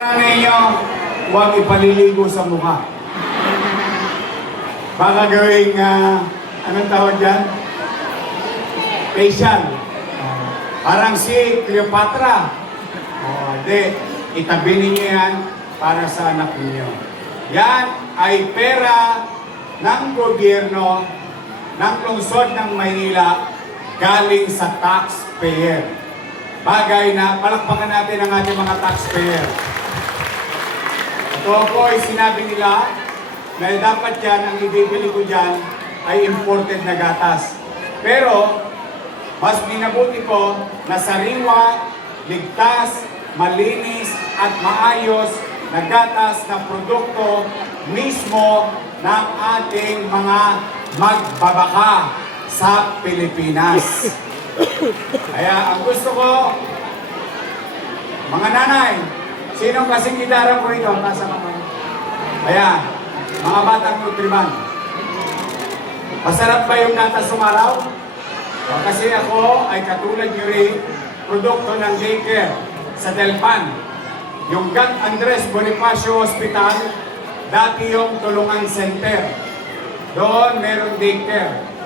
Ninyo, huwag ipaliligo sa mukha. Baka gawing, anong tawag dyan? Facial. Parang si Cleopatra. Hindi. Itabi ninyo yan para sa anak ninyo. Yan ay pera ng gobyerno ng lungsod ng Maynila galing sa taxpayer. Bagay na palakpakan natin ang ating mga taxpayer. Ito po ay sinabi nila na dapat yan, ang ibibili ko dyan ay imported na gatas. Pero, mas minabuti ko na sariwa, ligtas, malinis at maayos na gatas na produkto mismo ng ating mga magbabaka sa Pilipinas. Kaya ang gusto ko, mga nanay, sinong kasing gitara ko rito? Nasa mga. Ayan, mga batang nutriman. Masarap ba yung nata sumaraw? Kasi ako ay katulad nyo rin, produkto ng daycare sa Delpan. Yung Gat Andres Bonifacio Hospital, dati yung tulungan center. Doon meron daycare.